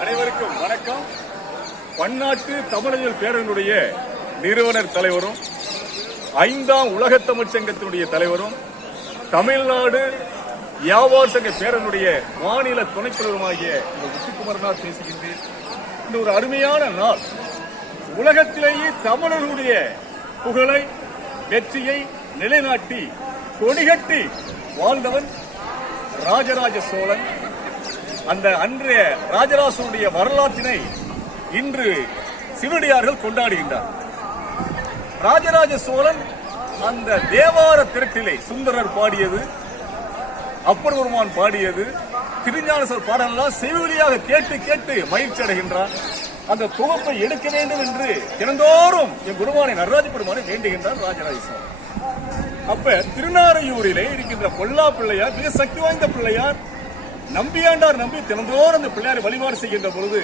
அனைவருக்கும் வணக்கம். பன்னாட்டு தமிழர்கள் பேரனுடைய நிறுவனர் தலைவரும் 5ஆம் உலக தமிழ் சங்கத்தினுடைய தலைவரும் தமிழ்நாடு வியாபார சங்க பேரனுடைய மாநில துணைத்தலைவருமாகிய முத்துக்குமரனார் பேசுகின்றேன். இந்த ஒரு அருமையான நாள், உலகத்திலேயே தமிழர்களுடைய புகழை வெற்றியை நிலைநாட்டி கொடிகட்டி வாழ்ந்தவன் ராஜராஜ சோழன். அந்த அன்றைய ராஜராஜனுடைய வரலாற்றினை இன்று சிவனடியார்கள் கொண்டாடுகின்றார். ராஜராஜ சோழன் அந்த தேவார திரட்டிலே சுந்தரர் பாடியது, அப்பர் பெருமான் பாடியது, திருஞானசர் பாடலாம் செவிவழியாக கேட்டு கேட்டு மகிழ்ச்சி அடைகின்றார். அந்த தொகுப்பை எடுக்க வேண்டும் என்று தினந்தோறும் என் குருவானை நடராஜ பெருமானை வேண்டுகின்றார் ராஜராஜ சோழன். அப்ப திருநாரையூரிலே இருக்கின்ற பொல்லா பிள்ளையார் மிக சக்தி வாய்ந்த பிள்ளையார். நம்பியாண்டார் நம்பி தினந்தோறும் அந்த பிள்ளையாரை வழிபாடு செய்கின்ற பொழுது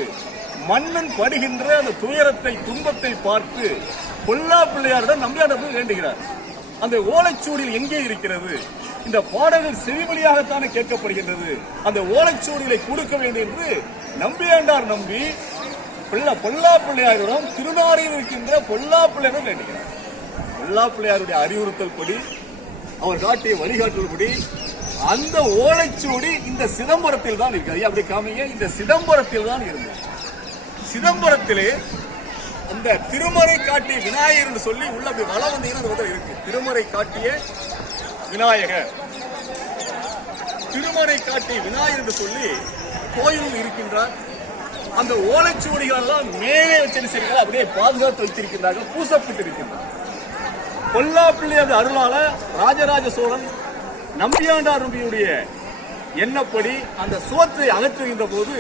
மன்னன் படுகின்ற அந்த துயரத்தை துன்பத்தை பார்த்து பொல்லா பிள்ளையாரிடம் நம்பியாண்டார் வேண்டுகிறார். அந்த ஓலைச்சூடியில் எங்கே இருக்கிறது? இந்த பாடல்கள் செவிவழியாகத்தானே கேட்கப்படுகின்றது, அந்த ஓலைச்சூடிகளை கொடுக்க வேண்டும் என்று நம்பியாண்டார் நம்பி பொல்லா பிள்ளையாரிடம் திருநாரையில் இருக்கின்ற பொல்லா பிள்ளையாரிடம் வேண்டுகிறார். பொல்லா பிள்ளையாருடைய அறிவுறுத்தல் படி, அவர் காட்டிய வழிகாட்டல் படி அந்த ஓலைச்சூடி இந்த சிதம்பரத்தில் தான் இருக்கு. அப்படி காமிங்க, இந்த சிதம்பரத்தில் தான் இருந்தது. சிதம்பரத்திலே அந்த திருமறை காட்டிய விநாயகர் என்று சொல்லி உள்ள அப்படி வளம் வந்தீங்கன்னா இருக்கு. திருமறை காட்டிய விநாயகர், திருமறை காட்டிய விநாயகர் என்று சொல்லி கோயில் இருக்கின்றார். அந்த ஓலைச்சுவடிகள் எல்லாம் மேலே வச்சிருக்கிறார்கள், அப்படியே பாதுகாத்து வைத்திருக்கிறார்கள், பூசப்பட்டு இருக்கின்றார். பொல்லா பிள்ளையார் அருளால ராஜராஜ சோழன் நம்பியாண்டார் நம்பியுடைய எண்ணப்படி அந்த சுவற்றை அகற்றுகின்ற போது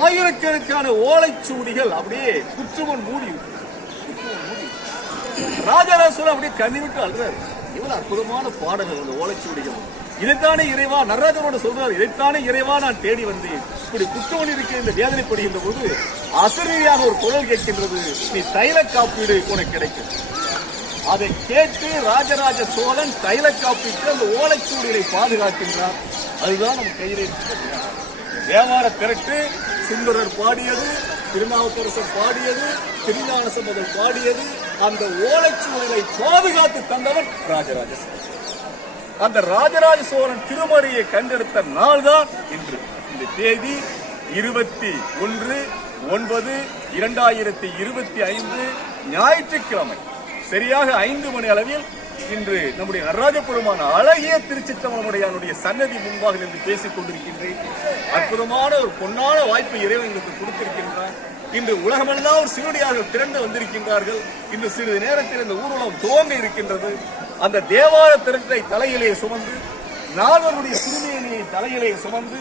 ஆயிரக்கணக்கான ஓலைச்சுவடிகள் அப்படியே குற்றுமன் மூடி ராஜராஜ சோழன் அப்படியே கண்ணிவிட்டு அழுறாரு. இவ்வளவு அற்புதமான பாடல்கள் அந்த ஓலைச்சுவடிகள். இதைத்தானே இறைவா நடராஜனோட சொல்றாரு, இதைத்தானே இறைவா நான் தேடி வந்தேன். இப்படி குற்றவன் இருக்க இந்த வேதனைப்படுகின்ற போது அசரீரியாக ஒரு குரல் கேட்கின்றது, நீ தைல காப்பீடு உனக்கு கிடைக்கும். அதை கேட்டு ராஜராஜ சோழன் தைல காப்பீட்டு அந்த ஓலைச்சூடிகளை பாதுகாக்கின்றார். அதுதான் நம்ம கையிலே தேவார திரட்டு சுந்தரர் பாடியது, திருநாவுக்கரசர் பாடியது, திருஞானசம்பந்தர் பாடியது. அந்த ஓலைச்சூழலை பாதுகாத்து தந்தவன் ராஜராஜ சோழன். அந்த ராஜராஜ சோழன் திருமறையை கண்டெடுத்த நாள் தான் இன்று. இந்த தேதி 21/9/2025 ஞாயிற்றுக்கிழமை சரியாக 5 மணி அளவில் இன்று நம்முடைய நடராஜ பெருமான் அழகிய திருச்சிற்றம்பலமுடையானுடைய சன்னதி முன்பாக நின்று பேசிக் கொண்டிருக்கின்றேன். அற்புதமான ஒரு பொன்னான வாய்ப்பை இறைவன் எங்களுக்கு கொடுத்திருக்கின்றார். இன்று உலகமெல்லாம் ஒரு சிவனடியார்கள் திரண்டு வந்திருக்கின்றார்கள். இன்று சிறிது நேரத்தில் இந்த ஊர்வலம் துவங்க இருக்கின்றது. அந்த தேவார திரட்டை தலையிலே சுமந்து, நால்வருடைய திருமேனியை தலையிலே சுமந்து,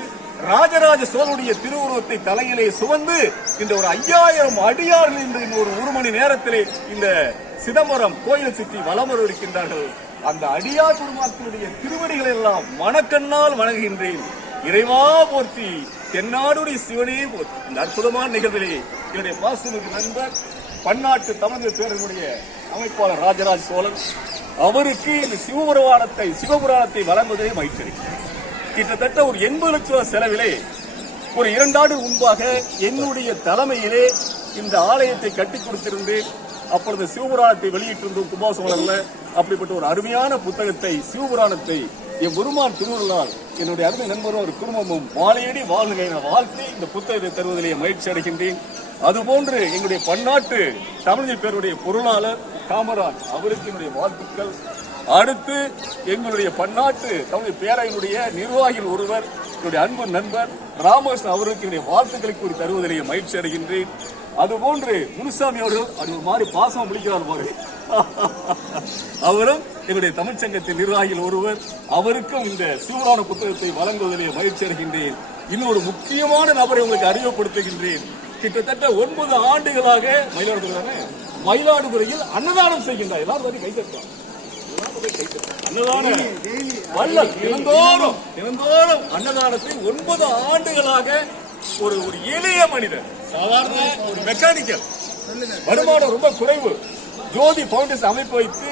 ராஜராஜ சோழனுடைய திருவுருவத்தை தலையிலே சுமந்து இந்த ஒரு 5000 அடியார்கள் இன்று ஒரு 1 மணி நேரத்திலே இந்த சிதம்பரம் கோயிலை சுற்றி வலம் வர இருக்கின்றார்கள். அந்த அடியார் பெருமாக்களுடைய திருவடிகளை எல்லாம் மனக்கண்ணால் வணங்குகின்றேன். இறைவா போற்றி, தென்னாடுடைய சிவனே போற்றி. இந்த அற்புதமான நிகழ்விலே என்னுடைய பாசமிகு நண்பர் பன்னாட்டு தமிழர் பேரனுடைய அமைப்பாளர் ராஜராஜ சோழன் அவருக்கு இந்த சிவபுராணத்தை வழங்குவதை மகிழ்ச்சி. கிட்டத்தட்ட ஒரு 80 லட்சம் ரூபாய் செலவிலே ஒரு 2 ஆண்டு முன்பாக என்னுடைய தலைமையிலே இந்த ஆலயத்தை கட்டிக் கொடுத்திருந்தேன். அப்பொழுது சிவபுராணத்தை வெளியிட்டிருந்தோம் கும்பாசோழர்ல. அப்படிப்பட்ட ஒரு அருமையான புத்தகத்தை, சிவபுராணத்தை என் குருமான் திருவள்ளால் என்னுடைய அருமை நண்பரும் ஒரு குடும்பமும் வாழையடி வாழ்க என வாழ்த்தி இந்த புத்தகத்தை தருவதிலே மகிழ்ச்சி அடைகின்றேன். அதுபோன்று எங்களுடைய பன்னாட்டு தமிழ் பேருடைய பொருளாளர் காமராஜ் அவருக்கு என்னுடைய வாழ்த்துக்கள். அடுத்து எங்களுடைய பன்னாட்டு தமிழ் பேரையினுடைய நிர்வாகிகள் ஒருவர் என்னுடைய அன்பு நண்பர் ராமகிருஷ்ணன் அவருக்கு என்னுடைய வாழ்த்துக்களை கூறி தருவதிலேயே மகிழ்ச்சி அடைகின்றேன். அதுபோன்று முனுசாமி அவர்கள் அது ஒரு மாதிரி பாசம் முடிக்கிறார் பாரு, அவரும் என்னுடைய தமிழ்ச்சங்கத்தின் நிர்வாகிகள் ஒருவர். அவருக்கும் இந்த சிவபுராண புத்தகத்தை வழங்குவதிலேயே மகிழ்ச்சி அடைகின்றேன். இன்னொரு முக்கியமான நபரை உங்களுக்கு அறிமுகப்படுத்துகின்றேன். கிட்டத்தட்ட 9 ஆண்டுகளாக மயிலாடுதுறையில் அன்னதானம் செய்கின்றார். எல்லாரும் கைத்தட்டார். தினந்தோறும் அன்னதானத்தை 9 ஆண்டுகளாக ஒரு எளிய மனிதர், சாதாரண ஒரு மெக்கானிக்கல், வருமானம் ரொம்ப குறைவு, ஜோதி பவுண்டேஷன் அமைப்பு வைத்து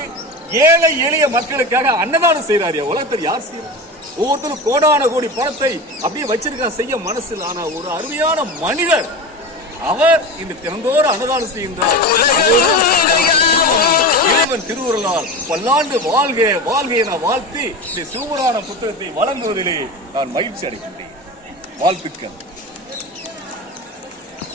ஏழை எளிய மக்களுக்காக அன்னதானம் செய்யறாரு. உலகத்தில் யார் செய்யறாரு? ஒவ்வொருத்தரும் கோடான கோடி பணத்தை அப்படியே வச்சிருக்கான் செய்ய மனசில். ஆனா ஒரு அருமையான மனிதர் அவர் இந்த தினந்தோறும் அன்னதானம் செய்கின்றார். இறைவன் திருவுருளால் பல்லாண்டு வாழ்க வாழ்க என வாழ்த்தி இந்த சிவபுராண புத்தகத்தை வழங்குவதிலே நான் மகிழ்ச்சி அடைகின்றேன். வாழ்த்துக்கள்.